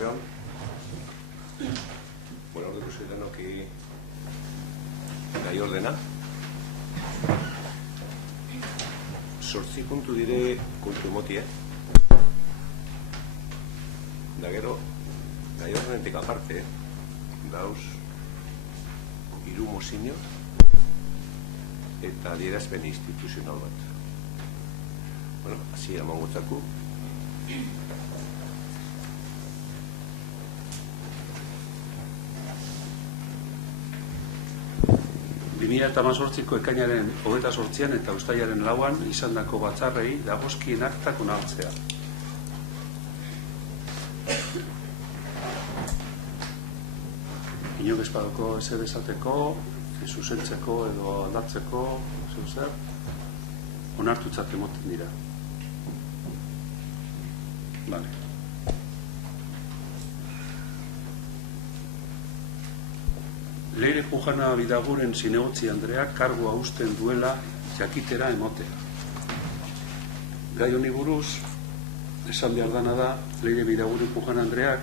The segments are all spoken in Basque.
Arratsaldeon. Bueno, hor dugu denoki gai ordena. 8 puntu dire kontu motie. Da gero, gai ordenetik aparte, dauz hiru mozio eta adierazpen instituzional bat. Bueno, hasi emangotzako. 2018ko ekainaren 28an eta uztailaren 4an izandako batzarrei dagozkien aktak onartzea. Inok espadoko ezer esateko, zuzentzeko edo aldatzeko, zer, onartutzat emoten dira. Vale. Leire Pujana Bidaguren zinegotzi Andreak kargua uzten duela jakitera emotea. Gai honi buruz, esan behar dana da, Leire Bidaguren Pujana Andreak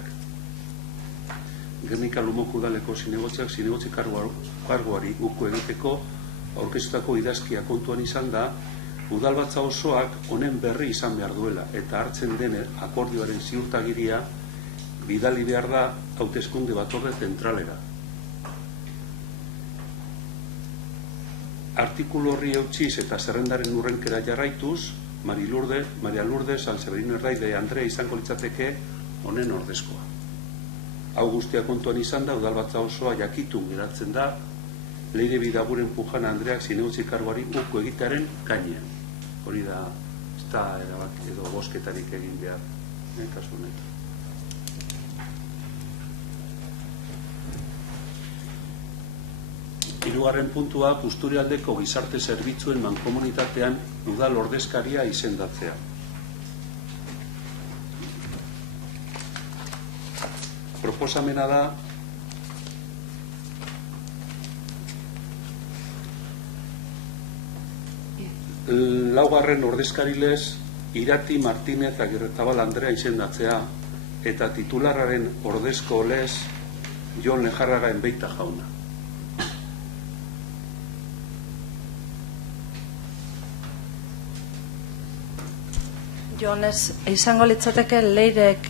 Gernika Lumoko udaleko zinegotziak zinegotzi karguari uko egiteko aurkeztutako idazkia kontuan izan da, udalbatza osoak honen berri izan behar duela eta hartzen den akordioaren ziurtagiria bidali behar da hauteskunde batzorde zentralera. Artikulu horri eutxiz eta zerrendaren urrenkera jarraituz, Maria Lourdes, San Severino Erdai de Andrea izango litzateke honen ordezkoa. Hau guztia kontuan izan da, udalbatza osoa jakitun geratzen da, Leire Bidaguren Pujana Andreak zinegotzi karguari uko egitearen gainean. Hori da, ez da erabak edo bosketarik egin behar, kasu honetan. Hirugarren puntua, Busturialdeko gizarte zerbitzuen mankomunitatean udal ordezkaria izendatzea. Proposamena da laugarren ordezkarilez Irati Martínez Agirrezabal Andrea izendatzea eta titularraren ordezko lez Jon Lejarraga Enbeita jauna. Jonez, izango litzateke Leirek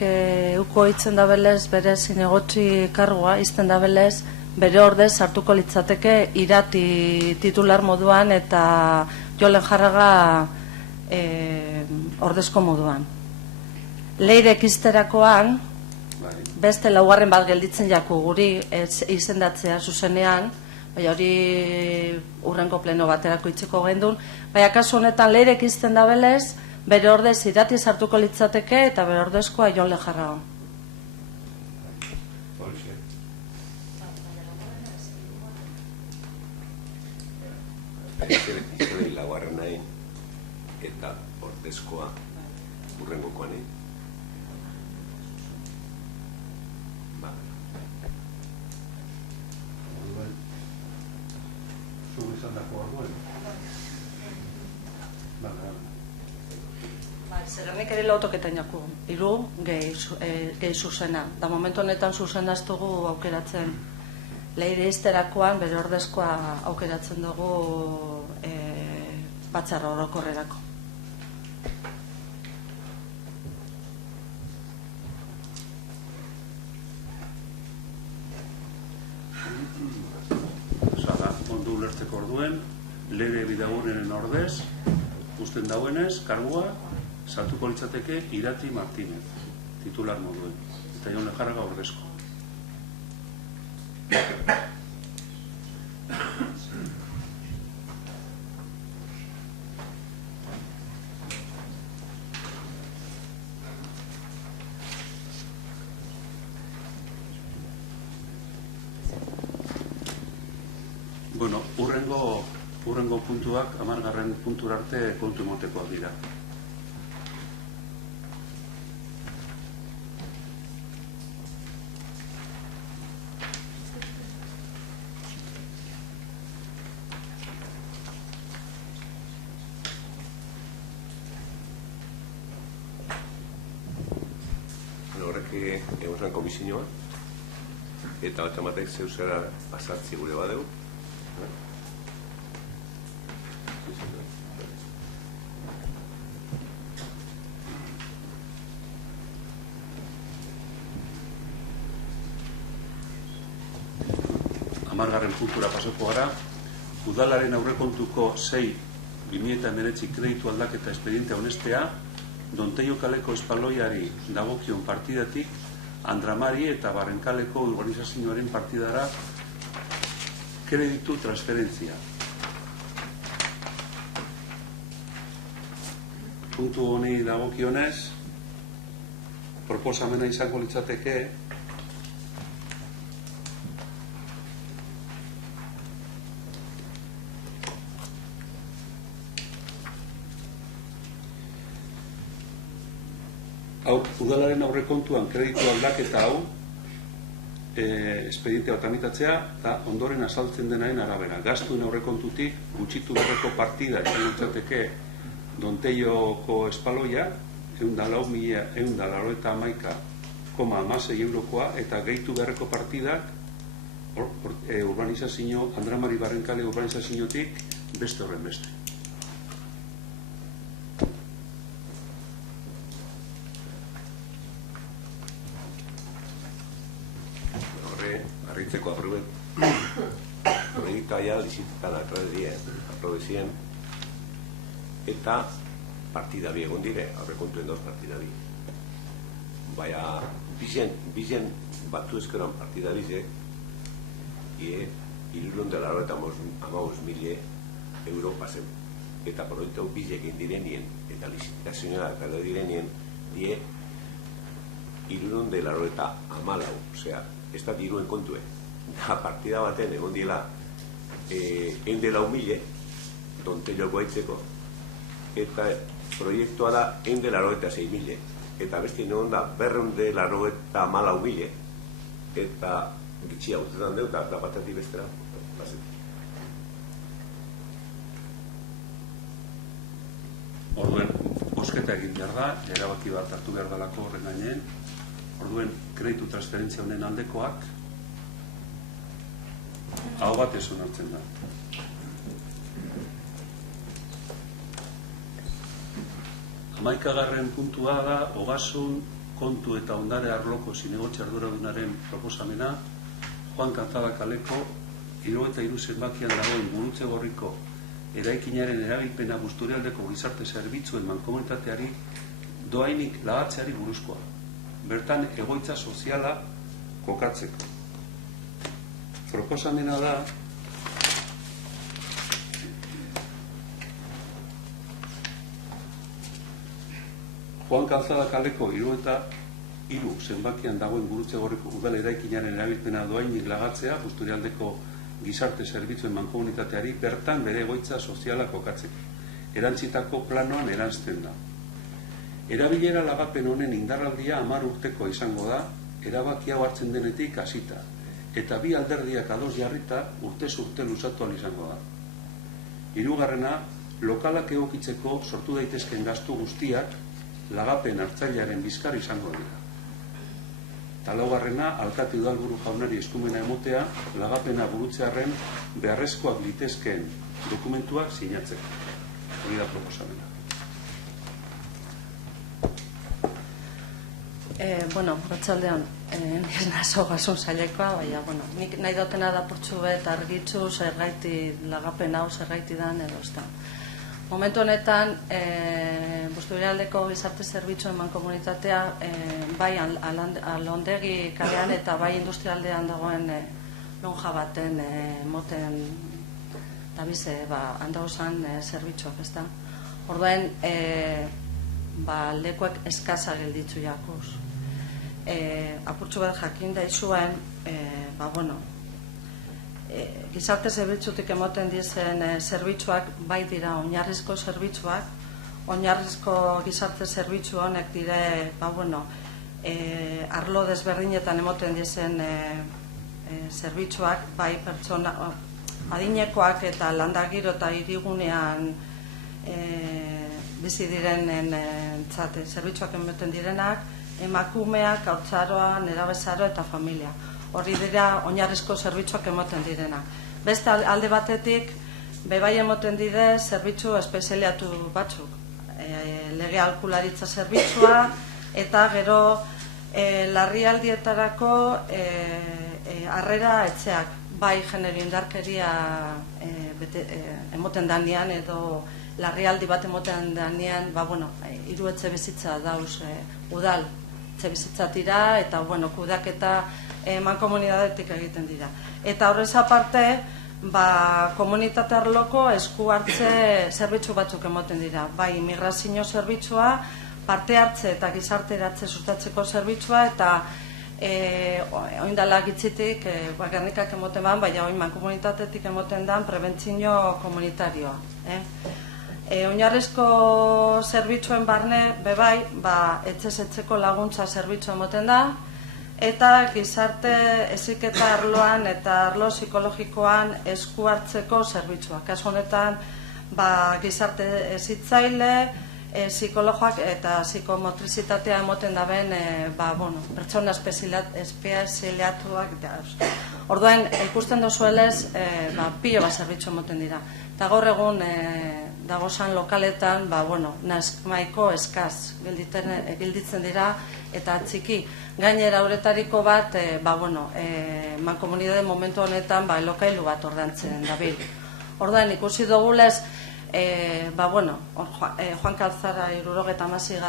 uko hitzen dabelez bere zinegotzi kargua, izten dabelez bere ordez hartuko litzateke Irati titular moduan eta Jon Lejarraga ordezko moduan. Leirek izterakoan beste laugarren bat gelditzen jaku guri izendatzea zuzenean, bai hori urrengo pleno baterako itzeko gendun, bai kasu honetan Leirek izten dabelez bere ordez Irati sartuko litzateke eta bere ordezkoa Jon Lejarraga. Izanei laugarren nahi eta ordezkoa urrengokoa nahi. Zu izan dako arguen? Zerrenik ere lautoketan jaku, hiru gehi zuzena. Da momentu honetan zuzena ez dugu aukeratzen. Leire izterakoan bere ordezkoa aukeratzen dugu batzarra orokorrerako. Ondo ulertzeko orduen, Leire Bidagurenen ordez, usten dauenez, kargua, sartuko litzateke Irati Martínez, titular moduen, eta Jon Lejarraga ordezko. Bueno, urrengo puntuak 10. puntura arte kontu emotekoak dira. Horrek egon komisioa, eta bat ematek zeuzera pasatzi gure badeu. Amargarren puntura pasoko gara, udalaren aurrekontuko 6/2019 kreditu aldaketa espediente honestea, Donteio kaleko espaloiari dagokion partidatik, Andramari eta Barrenkaleko urbanizazioaren partidara kreditu transferentzia. Puntu honi dagokionez, proposamena izango litzateke udalaren aurrekontuan kreditu aldaketa hau espediente bat tramitatzea eta ondoren azaltzen denaren arabera. Gastuen aurrekontutik gutxitu beharreko partida izango litzateke Donteioko espaloia 104.191,16 eurokoa eta gehitu beharreko partidak urbanizazio Andramari Barrenkale urbanizaziotik beste horren beste. Arritzeko proiektua ja lizitetan aprobezien eta partida bi egon dire, aurrekontuen dauz partida bi. Baina, bizen batu ezkeran partida bize, 385.000 euro pasen. Eta proiektu bizek indirenien, eta lizitazioa eta direnien, 384.000, osea, ez da diruen kontue. Da partida baten egon diela 104.000 Donteiloko aitzeko eta proiektua da 186.000 eta beste egon da 284.000 eta gitxia urtetan deu eta batati bestera Orduen, bosketa egin behar da, erabaki bat hartu behar dalako horren gainen. Orduen, kreditu transferentzia honen aldekoak hau bat ez onartzen da. Hamaikagarren puntua da ogasun, kontu eta ondare arloko zinegotxe arduradunaren proposamena Juan Kanzada kaleko 73 zenbakian dagoen Gurutze Gorriko eraikinaren erabilpena Busturialdeko gizarte zerbitzuen mankomunitateari dohainik lagatzeari buruzkoa. Bertan egoitza soziala kokatzeko. Proposamena da Juan Kanzada kaleko 73 zenbakian dagoen Gurutze Gorriko udal eraikinaren erabilpena dohainik lagatzea Busturialdeko gizarte zerbitzuen mankomunitateari bertan bere egoitza soziala kokatzeko. Erantzitako planoan erantzten da. Erabilera lagapen honen indarraldia 10 urteko izango da, erabaki hau hartzen denetik hasita, eta bi alderdiak ados jarrita urtez urte luzatu ahal izango da. Hirugarrena, lokalak egokitzeko sortu daitezken gastu guztiak lagapen hartzailearen bizkar izango dira. Eta laugarrena, alkate udalburu jaunari eskumena emotea, lagapena burutzearren beharrezkoak litezkeen dokumentuak sinatzeko. Hori da proposamena. Ratxaldean, nire naso gasun zailekoa, baina, nik nahi dutena da portxu bet argitzu zergaiti lagapen hau zergaiti dan edo ez da. Momentu honetan, Busturialdeko gizarte zerbitzuen mankomunitatea bai alondegi kalean eta bai industrialdean dagoen lonja baten moten dabize handagozan zerbitzuak, ez da. Orduen, lekuek eskasa gelditzu jakuz. Apurtxu bat jakin daizuen, gizarte zerbitzutik emoten dizen zerbitzuak bai dira oinarrizko zerbitzuak, oinarrizko gizarte zerbitzu honek dire, arlo desberdinetan emoten dizen zerbitzuak, bai pertsona adinekoak eta landagiro eta hirigunean bizi direnen zerbitzuak emoten direnak, emakumeak, haurtzaroa, nerabezaro eta familia. Horri dira oinarrizko zerbitzuak emoten direna. Beste alde batetik, bebai emoten dire zerbitzu espezialiatu batzuk. Lege aholkularitza zerbitzua eta gero larrialdietarako harrera etxeak, bai genero indarkeria emoten danean edo larrialdi bat emoten danean, hiru etxe bizitza dauz udal etxe bizitza dira eta kudaketa mankomunidadetik egiten dira. Eta horrez aparte, komunitate arloko esku hartze zerbitzu batzuk emoten dira. Bai, migrazio zerbitzua, parte hartze eta gizarteratze sustatzeko zerbitzua eta oindala gitzitik Gernikak emoten ban, baina oin mankomunitatetik emoten dan prebentzio komunitarioa. Oinarrizko zerbitzuen barne, bebai, etxez-etxeko laguntza zerbitzua emoten da, eta gizarte heziketa arloan eta arlo psikologikoan esku hartzeko zerbitzua. Kasu honetan, gizarte hezitzaile, psikologoak eta psikomotrizitatea emoten daben pertsona espezialiatuak. Orduan, ikusten dozuelez, pilo bat zerbitzu emoten dira. Eta gaur egun dagozan lokaletan, maiko eskaz gilditzen dira eta txiki. Gainera horretariko bat, mankomunidade momentu honetan elokailu bat ordantzen dabil. Orduan, ikusi dugulez, Juan Calzara 76.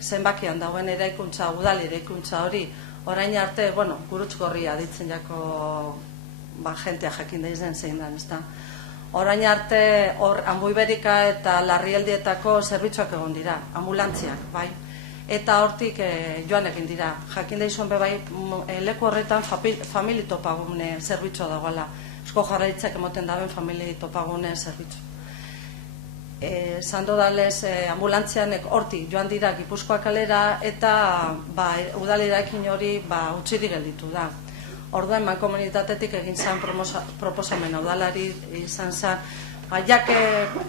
Zenbakian dauen eraikuntza, udal eraikuntza hori, orain arte, gurutz gorria ditzen jako jentea jakin da izen zein dan, ezta? Orain arte, Ambuiberika eta Larrialdietako zerbitzuak egon dira, ambulantziak, bai? Eta hortik joan egin dira. Jakin da izan bebai, leku horretan famili topagune zerbitzua dagoela. Eusko Jaurlaritzak emoten daben famili topagune zerbitzu. Zando dalez ambulantzianek hortik joan dira Gipuzkoa kalera eta udalerakin hori utzirik gelditu da. Orduan, mankomunitatetik egin zen proposamen udalari izan zen,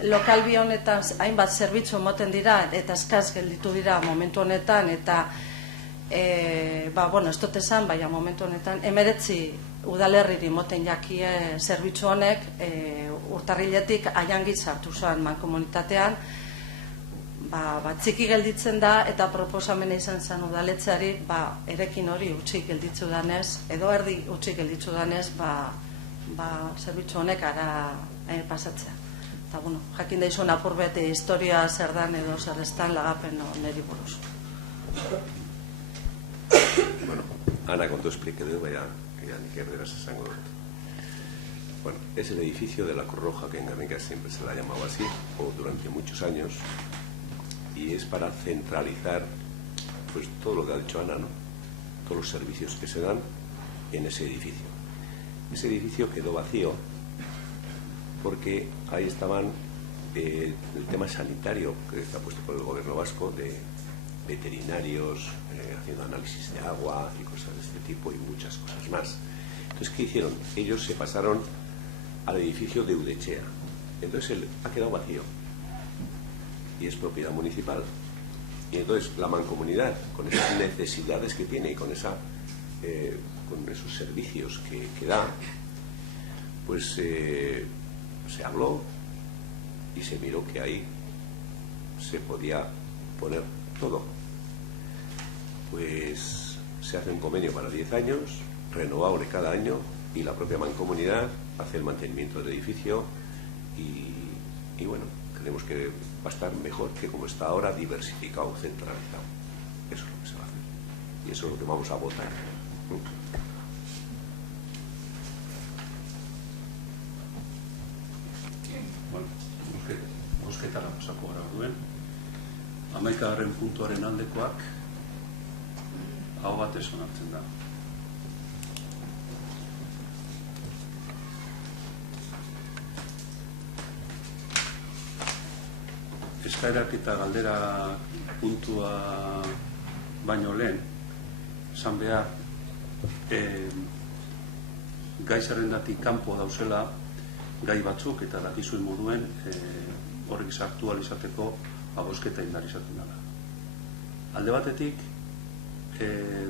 lokalbi honetan hainbat zerbitzu emoten dira eta eskaz gelditu dira momentu honetan eta ez dut esan, baina momentu honetan 19 udalerriri moten jakie zerbitzu honek urtarriletik aiangit sartu zen mankomunitatean, txiki gelditzen da eta proposamena izan zen udaletzeari erekin hori utxik gelditzu danez, edo erdi utxik gelditzu danez, zerbitzu honek ara pasatzea. Eta, jakin da izun apur bete historia zer dan edo zer estan lagapen neri buruz. Ana kontu explique du, baina nik erderaz esango dut. Es el edificio de la Cruz Roja, que en Gernika siempre se la ha llamado así, o durante muchos años, y es para centralizar todo lo que ha dicho Ana, ¿no? Todos los servicios que se dan en ese edificio. Ese edificio quedó vacío porque ahí estaban el tema sanitario que está puesto por el gobierno vasco, de veterinarios haciendo análisis de agua y cosas de este tipo y muchas cosas más. Entonces, ¿qué hicieron? Ellos se pasaron al edificio de Udechea. Entonces ha quedado vacío y es propiedad municipal. Y entonces la mancomunidad, con esas necesidades que tiene y con esos servicios que da, pues se habló y se miró que ahí se podía poner todo. Pues se hace un convenio para 10 años, renovable cada año, y la propia mancomunidad hace el mantenimiento del edificio y creemos que va a estar mejor que como está ahora, diversificado, centralizado. Eso es lo que se va a hacer y eso es lo que vamos a votar. Bosketara pasako gara duen. 11. puntuaren aldekoak hau batez onartzen da. Eskaerak eta galdera puntua baino lehen esan behar gai zerrendatik kanpo dauzela gai batzuk eta dakizuen moduen horrek sartu alizateko bosketa indar izaten dela. Alde batetik,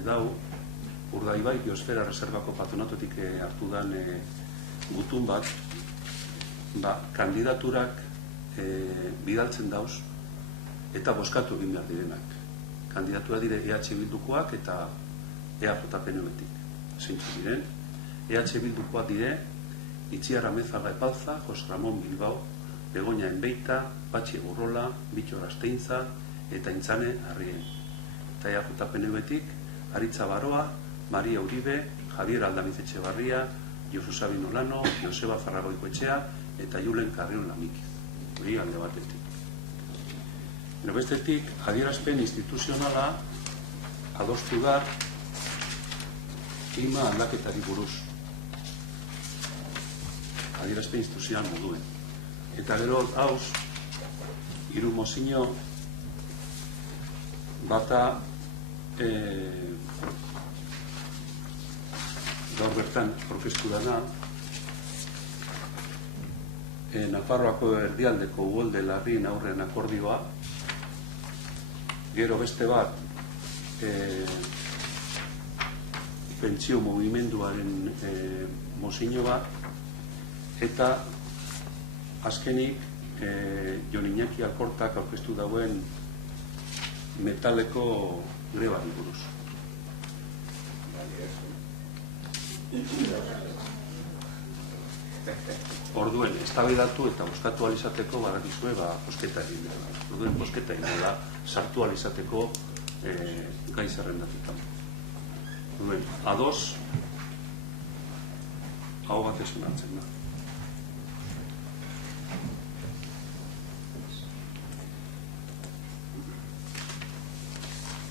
dau Urdaibai Biosfera Reservako patronatotik hartu dan gutun bat, kandidaturak bidaltzen dauz eta bozkatu egin behar direnak. Kandidatura dire EH Bildukoak eta EAJ-PNV-tik. Zeintzu diren, EH Bildukoak dire Itziar Amezaga Epalza, Jos Ramon Bilbao, Begoña Enbeita, Patxi Burrola, Bitxo Gazteintza eta Intzane Arrien. Eta EAJ-PNV-tik Aritza Baroa, Maria Uribe, Javier Aldamiz Etxebarria, Josu Sabino Lano, Joseba Farragoiko Etxea eta Julen Carrion Lamikiz. Hori alde batetik. Bestetik, adierazpen instituzionala adostu da klima aldaketari buruz. Adierazpen instituzional moduen. Eta gero hauz, hiru mozio bata gaur bertan orkestu dana Nafarroako erdialdeko uholde larrien aurrean akordioa, gero beste bat pentsio mugimenduaren mozio bat, eta azkenik Jon Iñaki Alkortak aurkeztu dauen metaleko grebari buruz. Orduen, eztabaidatu eta bozkatu alizateko badakizue, bosketa egin dela. Orduen, bosketa egin dela, sartu alizateko gai zerrendatutan. Orduen, ados, hau bat esunatzen da.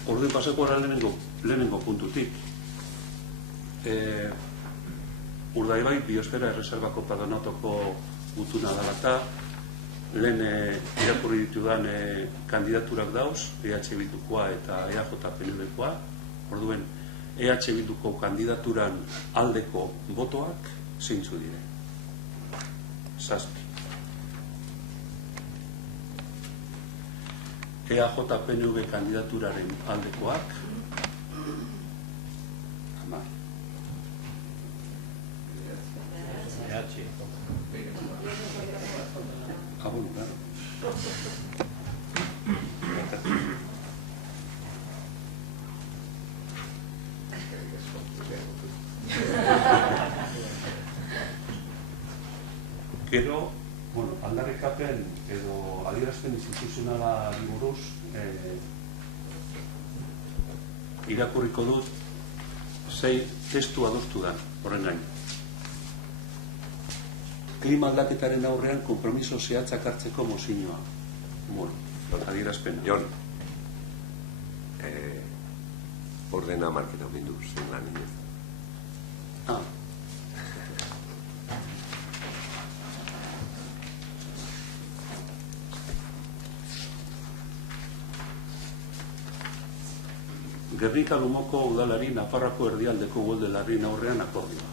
Orduen, pasako gara lehenengo puntutik. Urdaibai Biosfera Erreserbako patronatoko gutuna dela eta lehen irakurri ditudan kandidaturak dauz, EH Bildukoa eta EAJ-PNV-koa. Orduen, EH Bilduko kandidaturan aldeko botoak zeintzu dire. 7. EAJ-PNV kandidaturaren aldekoak 10. Bueno, claro. Gero, bueno, aldarrikapen edo adierazpen instituzionala buruz irakurriko dut sei testu adostu da, horren gain. Klima aldaketaren aurrean konpromiso zehatzak hartzeko mozioa. Adierazpena. Jon, ordena marketa mindu, zen lan inez. Gernika Lumoko udalari Nafarroako erdialdeko uholde larrien aurrean akordioa.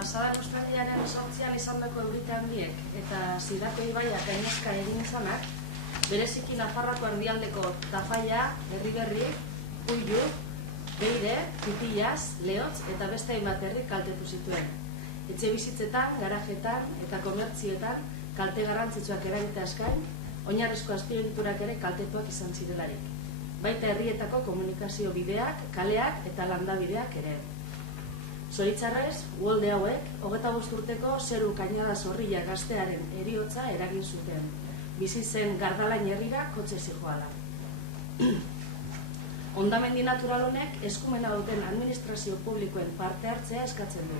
Pasadan uztailaren 8an izandako eurite handiek eta Zidako ibaiak gainezka egin izanak, bereziki Nafarroako erdialdeko Tafaia, Herriberri, Puilu, Beire, Pitillaz, Leotz eta beste hainbat herri kaltetu zituen. Etxe bizitzetan, garajetan eta komertzioetan kalte garrantzitsuak eragiteaz gain, oinarrizko azpiegiturak ere kaltetuak izan zirelarik. Baita herrietako komunikazio bideak, kaleak eta landabideak ere. Zoritzarrez, uholde hauek, 25 urteko Zeru Kainada Zorrilla gaztearen heriotza eragin zuten. Bizi zen Gardalain herrira kotxe zihoala. Hondamendi natural honek eskumena duten administrazio publikoen parte hartzea eskatzen du.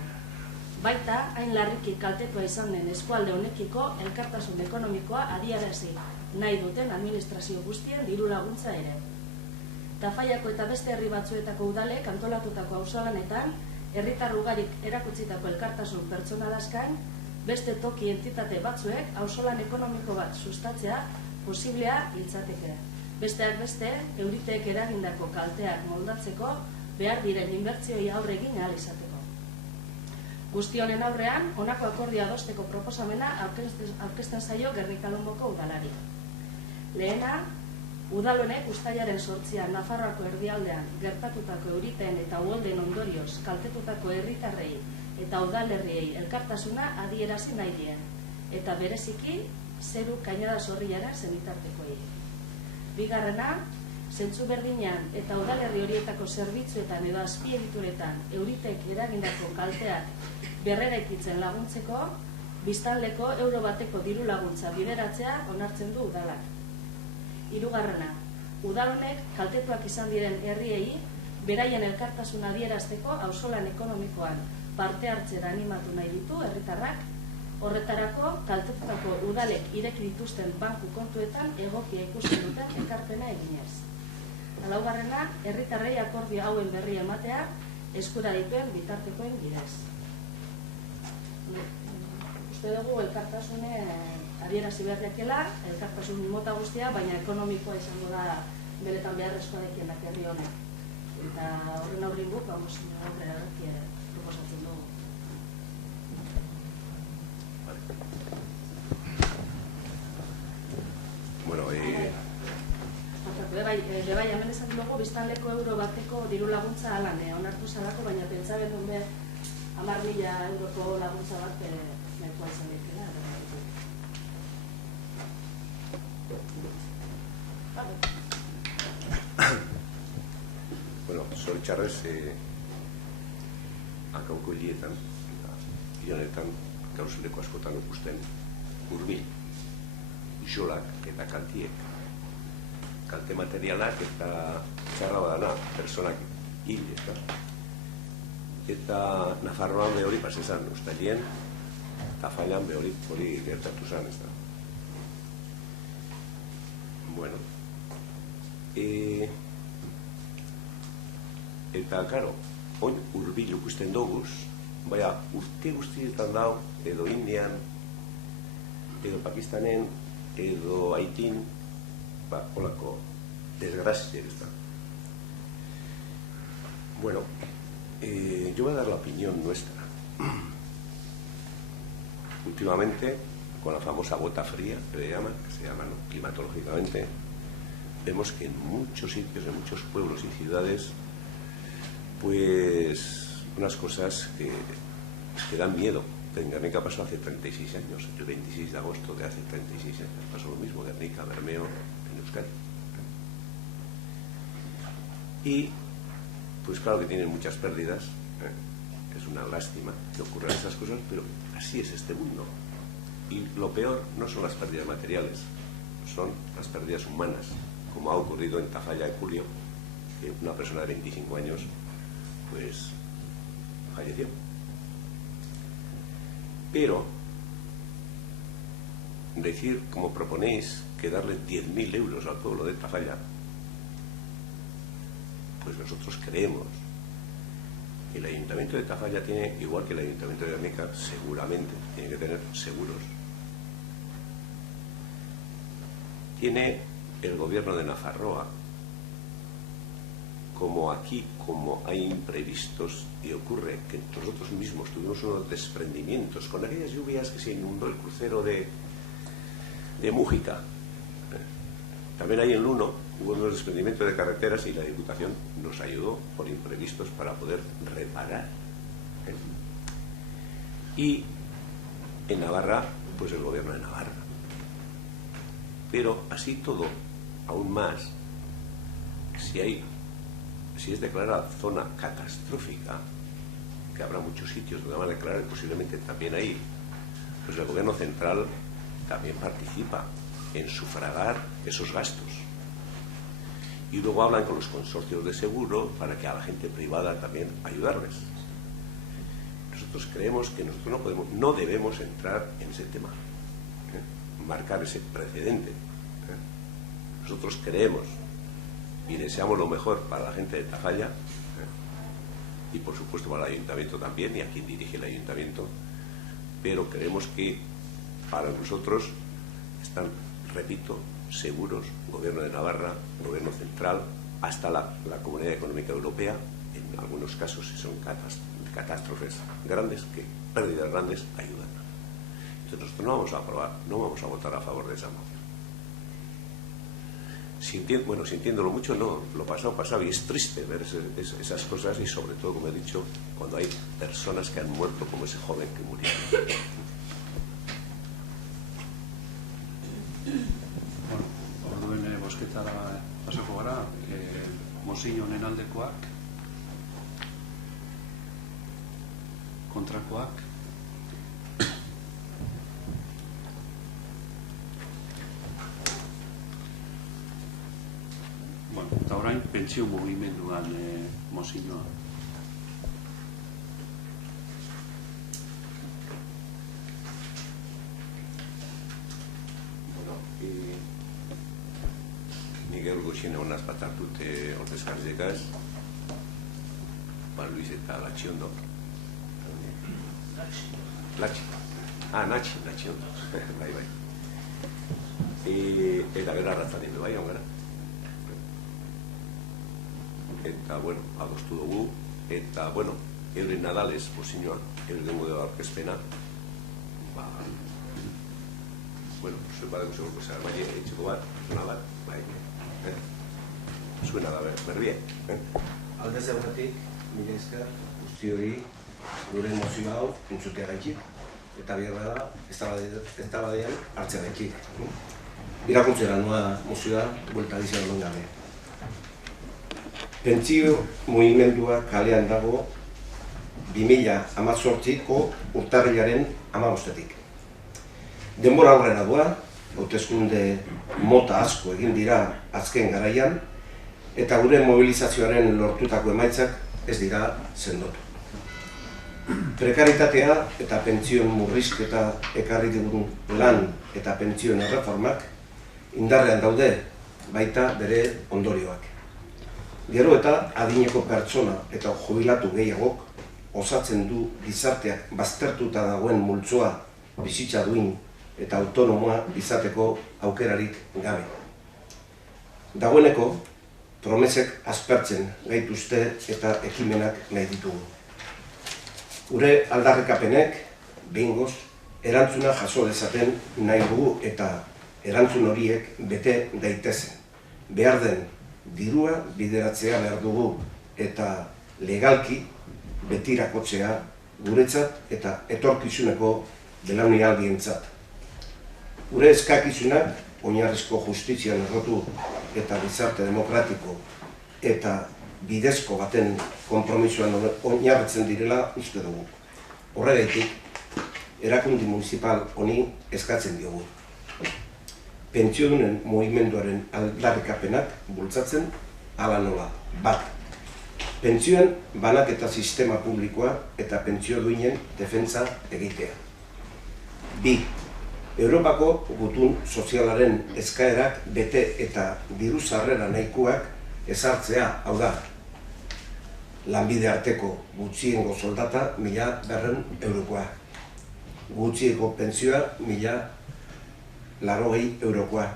Baita, hain larriki kaltetua izan den eskualde honekiko elkartasun ekonomikoa adierazi nahi duten administrazio guztien diru laguntza ere. Tafaiako eta beste herri batzuetako udalek antolatutako auzolanetan herritar ugarik erakutsitako elkartasun pertsonalaz gain, beste toki entitate batzuek auzolan ekonomiko bat sustatzea posiblea litzateke. Besteak beste, euriteek eragindako kalteak moldatzeko behar diren inbertsioi aurre egin ahal izateko. Guzti honen aurrean, honako akordioa adosteko proposamena aurkezten zaio Gernika-Lomboko udalari. Lehena, udalonek uztailaren 8an Nafarroako erdialdean gertatutako euriteen eta uholden ondorioz kaltetutako herritarrei eta udalerriei elkartasuna adierazi nahi dien, eta bereziki zeru Kainada Zorriara senitartekoei. Bigarrena, zentzu berdinean eta udalerri horietako zerbitzuetan edo azpiegituretan euritek eragindako kalteak berreraikitzen laguntzeko, biztanleko euro bateko diru laguntza bideratzea onartzen du udalak. Hirugarrena, udalonek kaltetuak izan diren herriei beraien elkartasuna adierazteko auzolan ekonomikoan parte hartzera animatu nahi ditu herritarrak, horretarako kaltetutako udalek ireki dituzten banku kontuetan egokia ikusten duten ekarpena eginez. Laugarrena, herritarrei akordio hauen berri ematea eskura dituen bitartekoen bidez. Uste dugu elkartasune adierazi berriakela, elkartasun mota guztia, baina ekonomikoa izango da beretan beharrezkoa dekienak herri honek. Eta horren aurrin guk, aurrera proposatzen dugu. Bueno, Bebai, hemen esan dugu, biztanleko euro bateko diru laguntza alan onartu zalako, baina pentsaben duen 10.000 euroko laguntza bat nahikoa izan dekela. Bueno, zoritxarrez, akauko hilietan, honetan, gauzeleko askotan ikusten hurbil, isolak eta kaltiek, kalte materialak eta txarra badana, personak hil, eta Nafarroan behori pasezan, ustalien, Tafallan behori gertatu zan, ez da. Bueno, eta, karo, oin hurbil ikusten doguz, baina urte guztietan dau, edo Indian, edo Pakistanen, edo Haitin, holako desgracia está. Bueno, yo voy a dar la opinión nuestra. Últimamente, con la famosa gota fría, que se llama, ¿no? Climatológicamente, vemos que en muchos sitios, en muchos pueblos y ciudades, pues unas cosas que dan miedo. En Guernica pasó hace 36 años, el 26 de agosto de hace 36 años, pasó lo mismo, Guernica, Bermeo, en Euskadi. Y, pues claro que tienen muchas pérdidas, es una lástima que ocurran estas cosas, pero así es este mundo. Y lo peor no son las pérdidas materiales, son las pérdidas humanas, como ha ocurrido en Tafalla de Julio, que una persona de 25 años, pues, falleció. Pero decir, como proponéis, que darle 10.000 euros al pueblo de Tafalla, pues nosotros creemos que el Ayuntamiento de Tafalla tiene, igual que el Ayuntamiento de Guernica, seguramente tiene que tener seguros. Tiene el gobierno de Nafarroa, como aquí, como hay imprevistos, y ocurre que nosotros mismos tuvimos unos desprendimientos con aquellas lluvias que se inundó el crucero de Mújica. También ahí en Luno hubo unos desprendimientos de carreteras y la Diputación nos ayudó por imprevistos para poder reparar. Y en Navarra, pues el gobierno de Navarra. Pero así todo, aún más, si es declarada zona catastrófica, que habrá muchos sitios donde van a declarar, posiblemente también ahí, pues el gobierno central también participa en sufragar esos gastos. Y luego hablan con los consorcios de seguro para que a la gente privada también ayudarles. Nosotros creemos que nosotros no debemos entrar en ese tema, marcar ese precedente. Nosotros creemos y deseamos lo mejor para la gente de Tafalla, y por supuesto para el ayuntamiento también, y a quien dirige el ayuntamiento, pero creemos que para nosotros están, repito, seguros, gobierno de Navarra, gobierno central, hasta la Comunidad Económica Europea, en algunos casos si son catástrofes grandes, pérdidas grandes, ayudan. Entonces nosotros no vamos a aprobar, no vamos a votar a favor de esa moción. Sintiéndolo mucho, no, lo pasado, y es triste ver esas cosas, y sobre todo, como he dicho, cuando hay personas que han muerto como ese joven que murió. Orduen bosketara pasako gara, mozio honen aldekoak, kontrakoak, eta orain pentsio mugimenduan mozioa. Miguel Goxina honaz bat hartute ordezkarzekaz, Luis eta Latxiondo. Latxiondo. Bai. Eta gero arratzan ditu, bai, ongara. Eta, adostu dugu, eta, euren Nadales, pozinoa, euren dengo de aurkezpena, zuen badeko segurko zer, bai, etxeko bat, zuna bat, bai, zuena da, berbie. Aldez aurretik, mila esker, guzti hori, gure mozio hau, entzutea gaitxik, eta bierra da, eztabaidean hartzea gaitxik. Irakuntzera noa mozioa, buelta dizia duen gabe. Pentsio mugimendua kalean dago 2018ko urtarrilaren 15-etik. Denbora aurrera doa, hauteskunde mota asko egin dira azken garaian, eta gure mobilizazioaren lortutako emaitzak ez dira sendotu. Prekaritatea eta pentsioen murrizketa ekarri digun lan eta pentsioen erreformak indarrean daude, baita bere ondorioak. Gero eta adineko pertsona eta jubilatu gehiagok osatzen du gizarteak baztertuta dagoen multzoa bizitza duin eta autonomoa izateko aukerarik gabe. Dagoeneko, promesek aspertzen gaituzte eta ekimenak nahi ditugu. Gure aldarrikapenek, behingoz, erantzuna jaso dezaten nahi dugu eta erantzun horiek bete daitezen. Behar den dirua bideratzea behar dugu eta legalki betirakotzea guretzat eta etorkizuneko belaunaldientzat. Gure eskakizunak oinarrizko justizian errotu eta gizarte demokratiko eta bidezko baten konpromisoan oinarritzen direla uste dugu. Horregaitik, erakundi municipal honi eskatzen diogu. Pentsiodunen mugimenduaren aldarrikapenak bultzatzen hala nola. Bat, pentsioen banaketa sistema publikoa eta pentsio duinen defentsa egitea. Bi, Europako gutun sozialaren eskaerak bete eta diru sarrera nahikoak ezartzea, hau da, lanbide arteko gutxiengo soldata 1.200 eurokoa. Gutxiengo pentsioa 1.080 eurokoa.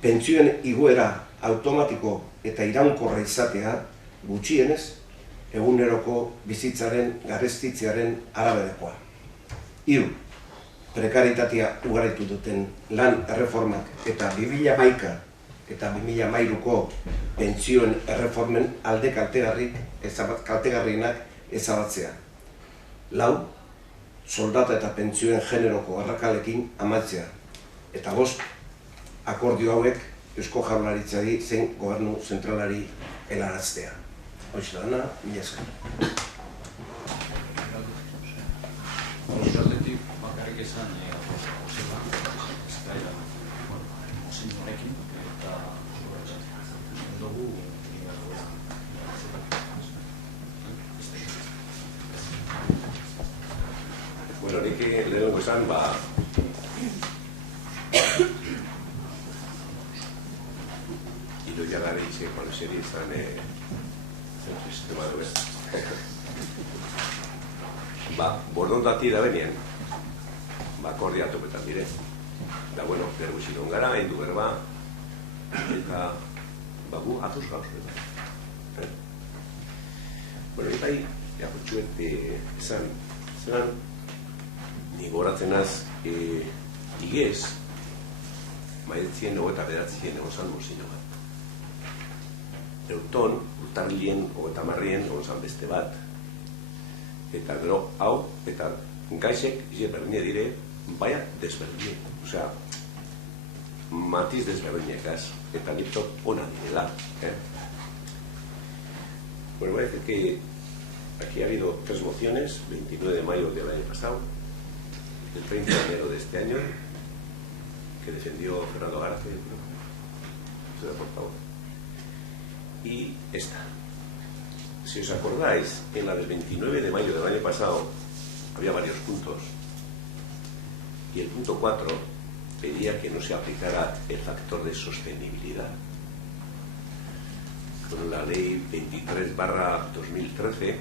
Pentsioen igoera automatiko eta iraunkorra izatea gutxienez eguneroko bizitzaren garestitzearen araberekoa. Hiru, prekaritatea ugaritu duten lan erreformak eta 2011 eta 2013ko pentsioen erreformen alde kaltegarrienak ezabatzea. Lau, soldata eta pentsioen generoko arrakalekin amaitzea. Eta bost, akordio hauek Eusko Jaurlaritzari zein gobernu zentralari helaraztea. Hoxe dana, mila esker. Horretik, bakarrik esan mozin horrekin, eta dugu nik lehenengo esan, Idoia Gareitxe koneseri izan sistema du ez. Bordondati da benien, koordiatopetan dire. Da, gero zinon gara, hindu berba, eta gu atuz gauz. Eta Jakotxuet esan, zelan, ni goratzen az, igez, mairetzien 29 egon zan mozino bat. Euton, urtarrilien 30 egon zan beste bat. Eta gero, hau, eta gaixek, berdine dire, baina desberdine. Osea, matiz desberdinekaz, eta nipto ona direla. Bueno, parece que aquí ha habido 3 mociones, 29 de mayo del año pasado, el 30 de enero de este año, que defendió Fernando García, por favor. Y esta. Si os acordáis, en la del 29 de mayo del año pasado había varios puntos, y el punto 4 pedía que no se aplicara el factor de sostenibilidad. Con la ley 23/2013,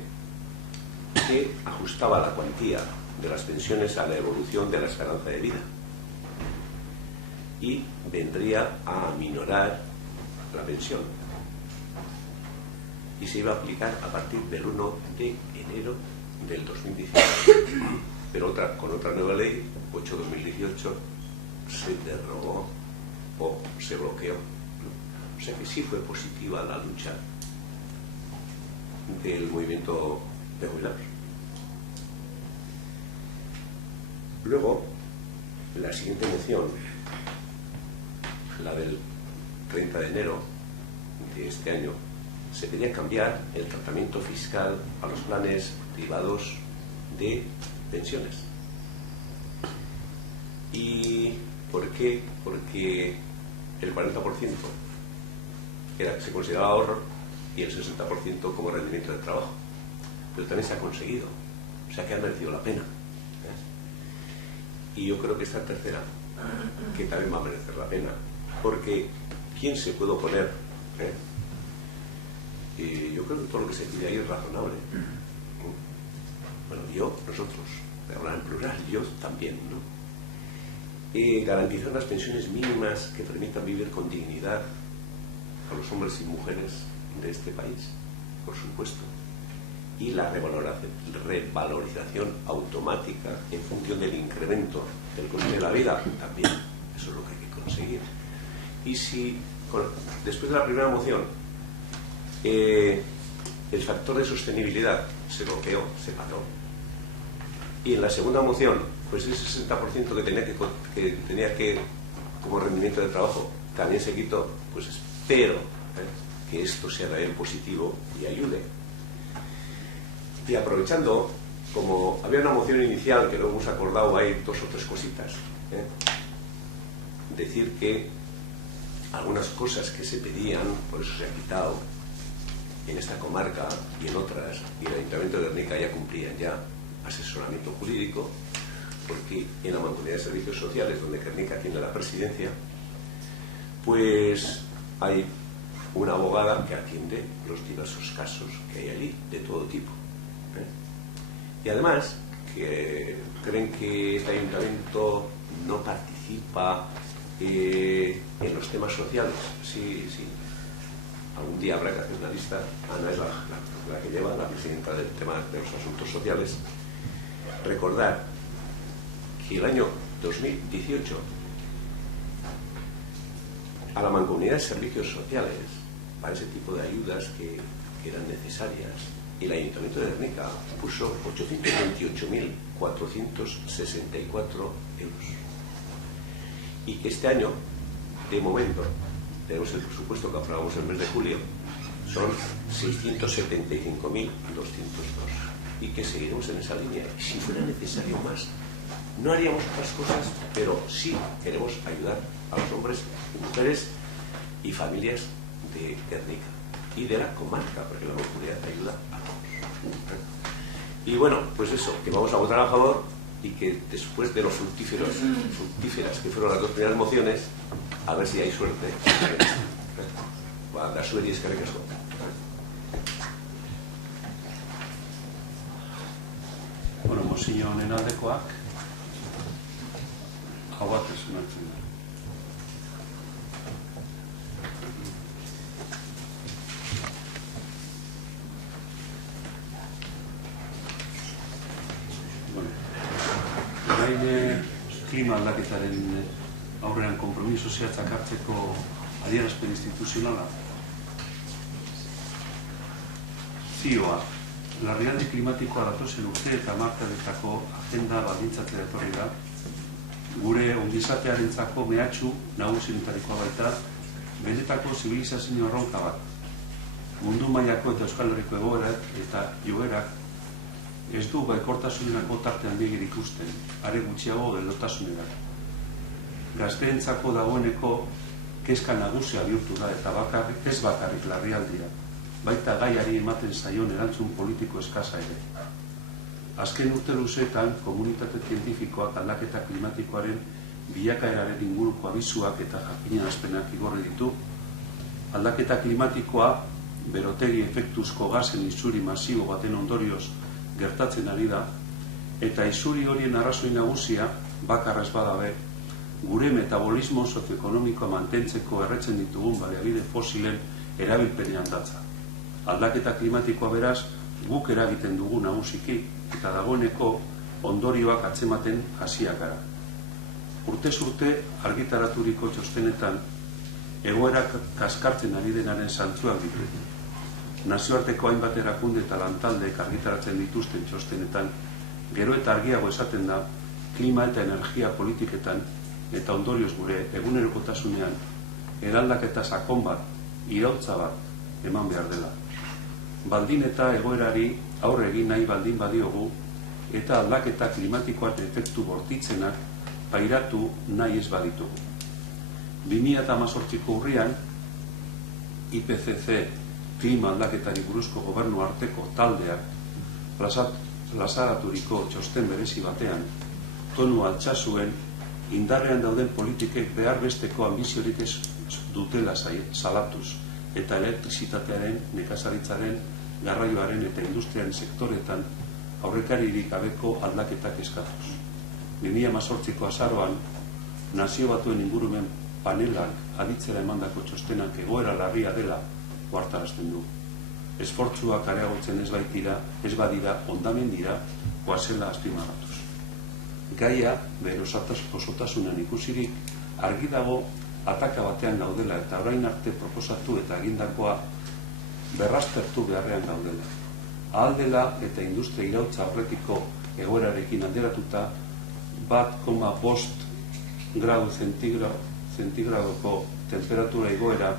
que ajustaba la cuantía de las pensiones a la evolución de la esperanza de vida y vendría a aminorar la pensión, y se iba a aplicar a partir del 1 de enero del 2018, pero con otra nueva ley, 8/2018, se derogó o se bloqueó. O sea que sí fue positiva la lucha del movimiento de jubilados. Luego, la siguiente moción, la del 30 de enero de este año, se pedía cambiar el tratamiento fiscal a los planes privados de pensiones. ¿Y por qué? Porque el 40% se consideraba ahorro y el 60% como rendimiento del trabajo. Pero también se ha conseguido, o sea que ha merecido la pena. Y yo creo que esta tercera, que también va a merecer la pena, porque ¿quién se puede oponer? Yo creo que todo lo que se pide ahí es razonable. Bueno, nosotros, voy a hablar en plural, yo también, ¿no? Garantizar las pensiones mínimas que permitan vivir con dignidad a los hombres y mujeres de este país, por supuesto, y la revalorización automática en función del incremento del coste de la vida, también, eso es lo que hay que conseguir. Y si, después de la primera moción, el factor de sostenibilidad se bloqueó, se paró, y en la segunda moción, pues ese 60% que tenía que como rendimiento de trabajo también se quitó, pues espero que esto sea también positivo y ayude. Y aprovechando, como había una moción inicial que luego hemos acordado, hay 2 o 3 cositas, decir que algunas cosas que se pedían, por eso se ha quitado en esta comarca y en otras, y el Ayuntamiento de Gernika ya cumplían ya asesoramiento jurídico, porque en la Mancomunidad de Servicios Sociales, donde Gernika tiene la presidencia, pues hay una abogada que atiende los diversos casos que hay allí, de todo tipo. Y además, que creen que este ayuntamiento no participa en los temas sociales. Sí. Algún día habrá que hacer una lista. Ana es la que lleva, la presidenta del tema de los asuntos sociales. Recordar que el año 2018 a la Mancomunidad de Servicios Sociales, para ese tipo de ayudas que eran necesarias, el Ayuntamiento de Gernika puso 828.464 euros. Y que este año, de momento, tenemos el presupuesto que aprobamos en el mes de julio, son 675.202. Y que seguiremos en esa línea. Y si fuera necesario más, no haríamos otras cosas, pero sí queremos ayudar a los hombres y mujeres y familias de Gernika y de la comarca, porque la comunidad ayuda a todos. Y bueno, pues eso, que vamos a votar a favor y que después de los fructíferas que fueron las 2 primeras mociones, a ver si hay suerte. Da suerte y es que recasco. Bueno, mozio honen aldekoak hau batez onartzen da. Orain klima aldaketaren aurrean konpromiso zehatzak hartzeko adierazpen instituzionala. Zioa, larrialdi klimatikoa datozen urte eta hamarkadetako agenda baldintzatzea etorri da, gure ongizatearentzako mehatxu nagusienetarikoa baita, benetako zibilizazio erronka bat. Mundu mailako eta Euskal Herriko egoerak eta joerak ez du baikortasunerako tarte handirik ikusten, are gutxiago geldotasunerak. Gazteentzako dagoeneko kezka nagusia bihurtu da eta ez bakarrik larrialdia, baita gaiari ematen zaion erantzun politiko eskasa ere. Azken urte luzeetan, komunitate zientifikoak aldaketa klimatikoaren bilakaeraren inguruko abizuak eta jakinarazpenak igorri ditu. Aldaketa klimatikoa berotegi efektuzko gasen isuri masibo baten ondorioz gertatzen ari da, eta isuri horien arrazoi nagusia bakarraz badabe, gure metabolismo sozioekonomikoa mantentzeko erretzen ditugun baliabide fosilen erabilpenean datza. Aldaketa klimatikoa beraz, guk eragiten dugu nagusiki, eta dagoeneko ondorioak atzematen hasiak gara. Urtez urte argitaraturiko txostenetan egoerak kaskartzen ari denaren zantzuak ditu. Nazioarteko hainbat erakunde eta lantaldek argitaratzen dituzten txostenetan, gero eta argiago esaten da, klima eta energia politiketan eta ondorioz gure egunerokotasunean eraldaketa sakon bat, iraultza bat eman behar dela. Baldin eta egoerari aurre egin nahi baldin badiogu eta aldaketa klimatikoan efektu bortitzenak pairatu nahi ez baditugu. 2018ko urrian, IPCC klima aldaketari buruzko gobernu arteko taldeak plazaraturiko txosten berezi batean tonu altxasuen indarrean dauden politikek behar besteko ambiziorik ez dutela salatuz eta elektrizitatearen, nekazaritzaren, garraioaren eta industriaren sektoretan aurrekaririk gabeko aldaketak eskatuz. 2018ko azaroan, Nazio Batuen ingurumen panelak aditzera emandako txostenak egoera larria dela ohartarazten du. Esfortzuak areagotzen ez badira ondamendira goazela azpimarratuz. Gaia, bere osotasunan ikusirik, argi dago ataka batean gaudela eta orain arte proposatu eta egindakoa berraztertu beharrean gaudela. Ahal dela eta industria iraultza aurretiko egoerarekin alderatuta 1,5 gradu zentigradoko temperatura igoera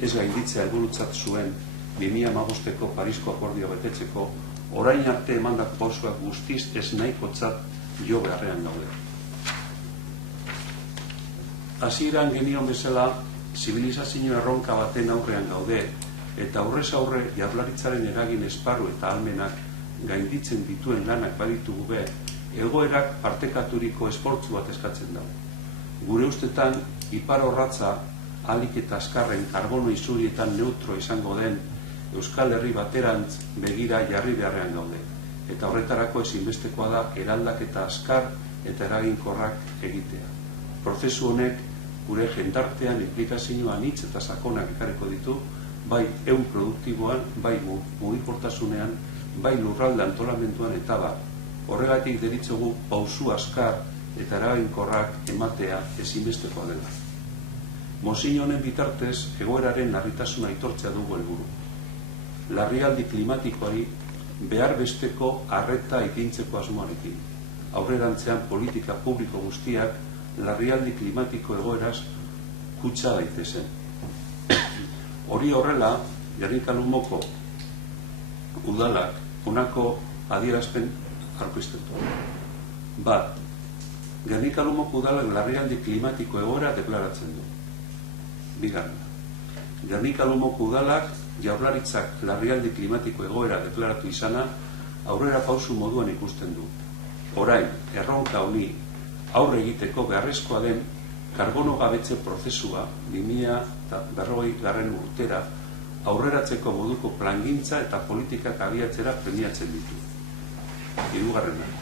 ez gainditzea helburutzat zuen 2015ko Parisko akordioa betetzeko, orain arte emandako pausoak guztiz ez nahikotzat jo beharrean gaude. Hasieran genion bezala, zibilizazio erronka baten aurrean gaude, eta aurrez aurre Jaurlaritzaren eragin esparru eta ahalmenak gainditzen dituen lanak baditugu be, egoerak partekaturiko esportzu bat eskatzen da. Gure ustetan, ipar orratza ahalik eta azkarren karbono isurietan neutro izango den Euskal Herri baterantz begira jarri beharrean gaude, eta horretarako ezinbestekoa da eraldaketa azkar eta eraginkorrak egitea. Prozesu honek gure jendartean implikazioa anitz eta sakonak ekarriko ditu, bai ehun produktiboan, bai mugikortasunean, bai lurralde antolamenduan eta bat. Horregatik deritzogu pausu azkar eta eraginkorrak ematea ezinbestekoa dela. Mozio honen bitartez egoeraren larritasuna aitortzea dugu helburu. Larrialdi klimatikoari behar besteko arreta ipintzeko asmoarekin. Aurrerantzean politika publiko guztiak larrialdi klimatiko egoeraz kutsa daitezen. Hori horrela, Gernika-Lumoko udalak honako adierazpen aurkeztu. 1. Gernika-Lumoko udalak larrialdi klimatiko egoera deklaratzen du. 2. Gernika-Lumoko udalak Jaurlaritzak larrialdi klimatiko egoera deklaratu izana aurrera pausu moduan ikusten du. Orain, erronka honi aurre egiteko beharrezkoa den karbono gabetze prozesua 2040 urtera aurreratzeko moduko plangintza eta politikak abiatzera premiatzen ditu. 3.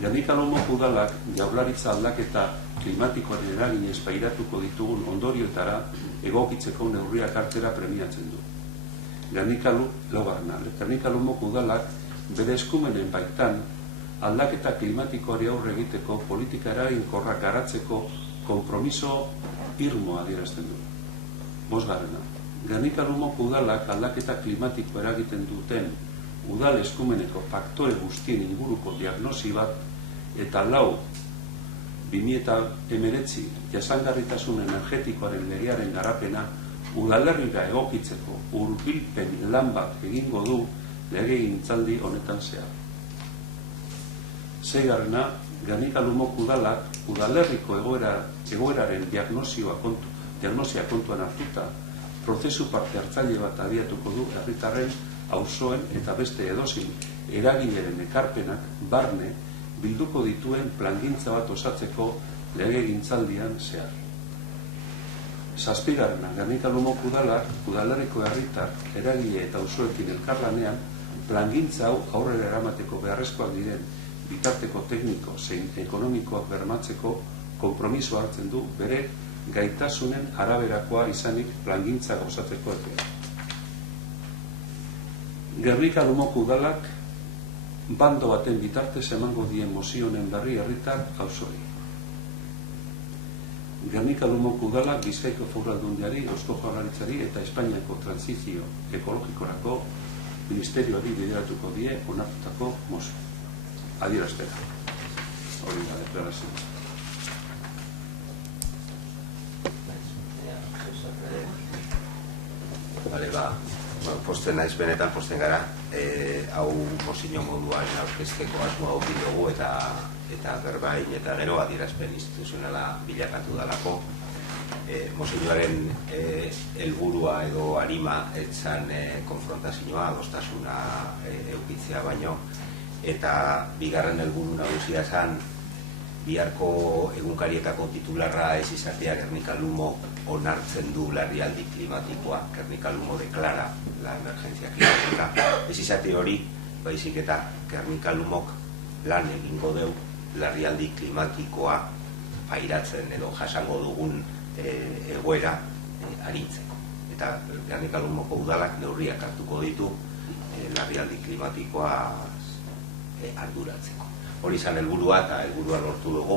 Gernika-Lumoko udalak Jaurlaritza aldaketa klimatikoaren eraginez pairatuko ditugun ondorioetara egokitzeko neurriak hartzera premiatzen du. Gernika-Lumoko udalak bere eskumenen baitan aldaketa klimatikoari aurre egiteko politika eraginkorrak garatzeko konpromiso irmoa adierazten du. 5. Gernika-Lumoko udalak aldaketa klimatiko eragiten duten udal eskumeneko faktore guztien inguruko diagnosi bat eta 2019 jasangarritasun energetikoaren legearen garapena udalerrira egokitzeko hurbilpen lan bat egingo du legegintzaldi honetan zehar. 6. Gernika-Lumoko udalak udalerriko egoeraren diagnosia kontuan hartuta prozesu parte hartzaile bat abiatuko du herritarren, auzoen eta beste edozein eragileren ekarpenak barne bilduko dituen plangintza bat osatzeko legegintzaldian zehar. 7. Gernika-Lumoko udalak udalerriko herritar, eragile eta auzoekin elkarlanean plangintza hau aurrera eramateko beharrezkoak diren bitarteko tekniko zein ekonomikoak bermatzeko konpromiso hartzen du bere gaitasunen araberakoa izanik plangintza gauzatzeko epea. Gernika-Lumoko udalak bando baten bitartez emango dien mozionen berri herritar auzoei. Gernika-Lumoko udalak Bizkaiko Foru Aldundiari, Eusko Jaurlaritzari eta Espainiako Trantsizio Ekologikorako Ministerioari bideratuko die onartutako mozio. Adierazpena. Hori da, deklarazioa. Bale, posten naiz benetan, posten gara, hau mozio moduan aurkezteko asmoa hori dugu eta berbain eta gero adierazpen instituzionala bilakatu dalako. Mozioaren helburua edo arima etzan konfrontazioa, adostasuna eukitzea baino, eta bigarren helburu nagusia zen biharko egunkarietako titularra ez izatea Gernika-Lumo onartzen du larrialdi klimatikoa, Gernika-Lumo deklara la emergentzia klimatika. Ez izate hori, baizik eta Gernika-Lumok lan egingo deu larrialdi klimatikoa pairatzen edo jasango dugun egoera arintzeko. Eta Gernika-Lumoko udalak neurriak hartuko ditu larrialdi klimatikoa arduratzeko. Hori izan helburua eta helburua lortu dugu,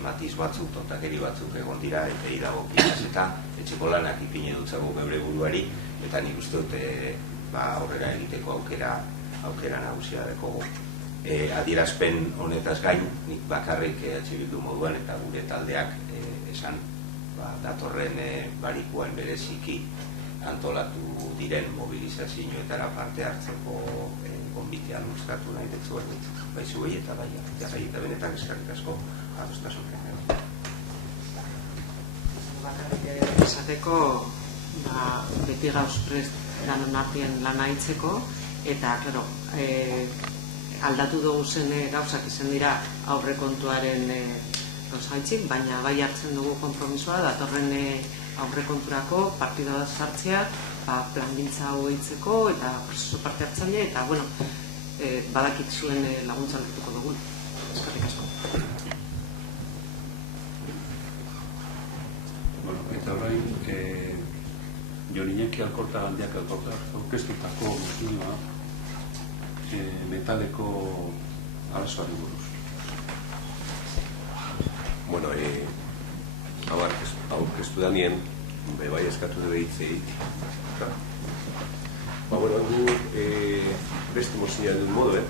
matiz batzuk, tontakeri batzuk egon dira, epei dagokienez eta etxeko lanak ipine dutzago geure buruari, eta nik uste dut aurrera egiteko aukera nagusia dekogu. Adierazpen honetaz gain, nik bakarrik Bildu moduan eta gure taldeak esan datorren barikuan bereziki antolatu diren mobilizazioetara parte hartzeko konbitean uztatu nahi detzuet bai zuei eta bai eta benetan eskerrik asko adostasun. Bakarrik esateko beti gauz prest danon artien lana hitzeko eta aldatu dugu zen gauzak izan dira aurrekontuaren gauzaitzik, baina bai hartzen dugu konpromisoa datorren aurrekonturako partida bat sartzea, plangintza hau eitzeko eta prozesu parte hartzaile eta badakit zuen laguntza lortuko dugu. Eskerrik asko. Eta orain Jon Iñaki Alkorta-Gandiak aurkeztutako mozioa metaleko arazoari buruz. Aurkeztu danien, bai eskatu dugu hitzei. Gu beste mozioa dut modu,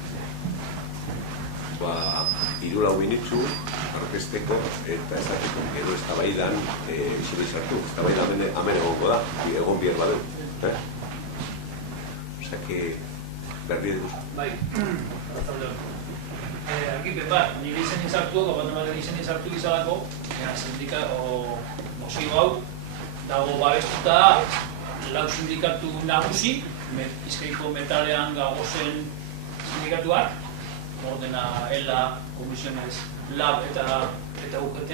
3-4 minutu aurkezteko eta esateko edo eztabaidan zure sartu. Eztabaida hemen egongo da, egon bihar badu. Osea, berri dugu. Bai, argipen bat, nire izen izartu, gobernamentak izen izartu izalako, sindika o mozio hau dago babestuta 4 sindikatu nagusi, Bizkaiko metalean gagozen sindikatuak, ordena ELA, Komisiones LAB eta UGT,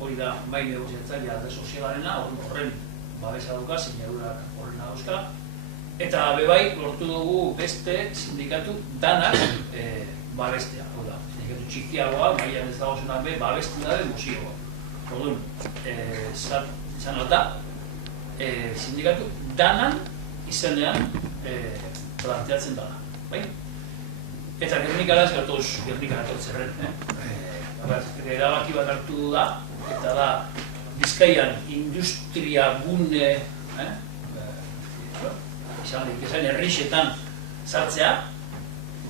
hori da mai negoziatzailea alde sozialarena, horren babesa dauka, sinadurak horren dauzka, eta bebai lortu dugu beste sindikatu danak babestea, hau da, sindikatu txikiagoa, maian ez dagozenak babestu dabe mozioa. Orduan, izan alta, sindikatu danan izenean planteatzen dara, bai? Eta Gernikara ez gatoz, Gernikara etortzerren. Erabaki bat hartu da, eta da Bizkaian industria gune, izan herrixetan sartzea,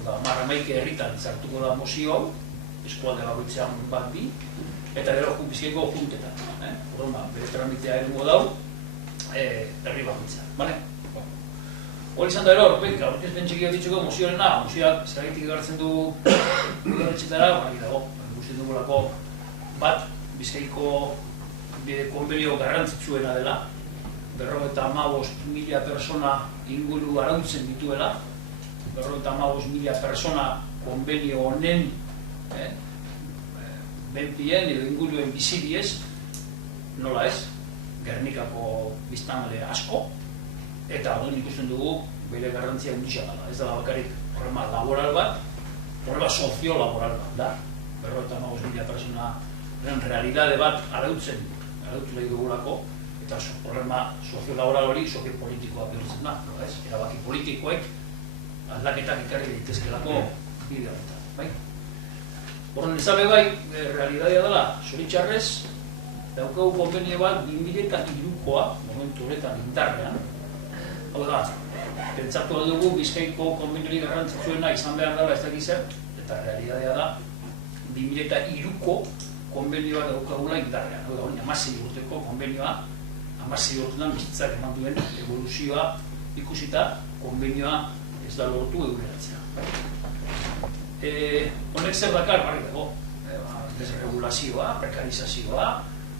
11 herritan sartuko da mozio hau, eskualde bakoitzean bat bi, eta gero Bizkaiko juntetan. Bere tramitea egingo dau, herri bakoitzean. Hori izan da ero, horpenka, horkez bentsik ditzuko mozioarena, mozioak zergatik egartzen du udaletxetara, hori dago, ikusten dugulako bat Bizkaiko konbenio garrantzitsuena dela, 55.000 persona inguru arautzen dituela, 55.000 persona konbenio honen benpien edo inguruen bizidiez, nola ez, Gernikako biztanle asko, eta hori ikusten dugu bere garrantzia handia dela. Ez da bakarrik problema laboral bat, problema soziolaboral bat da. 55.000 personaren realidade bat arautu nahi dugulako, eta problema soziolaboral hori soziopolitikoa bihurtzen da. Erabaki politikoek aldaketak ekarri daitezkelako bide honetan. Horren ezabe bai, realidadea dela, zoritxarrez, daukagu konbenio bat 2003koa, momentu horretan indarrean. Hau da, pentsatu dugu Bizkaiko konbeniorik garrantzitsuena izan behar dela ez dakiz zer, eta realidadea da 2003ko konbenioa daukagula indarrean. Hau da, 16 urteko konbenioa, 16 urtetan bizitzak eman duen evoluzioa ikusita, konbenioa ez da lortu eguneratzea. Honek zer dakar, barri dago, desregulazioa, prekarizazioa,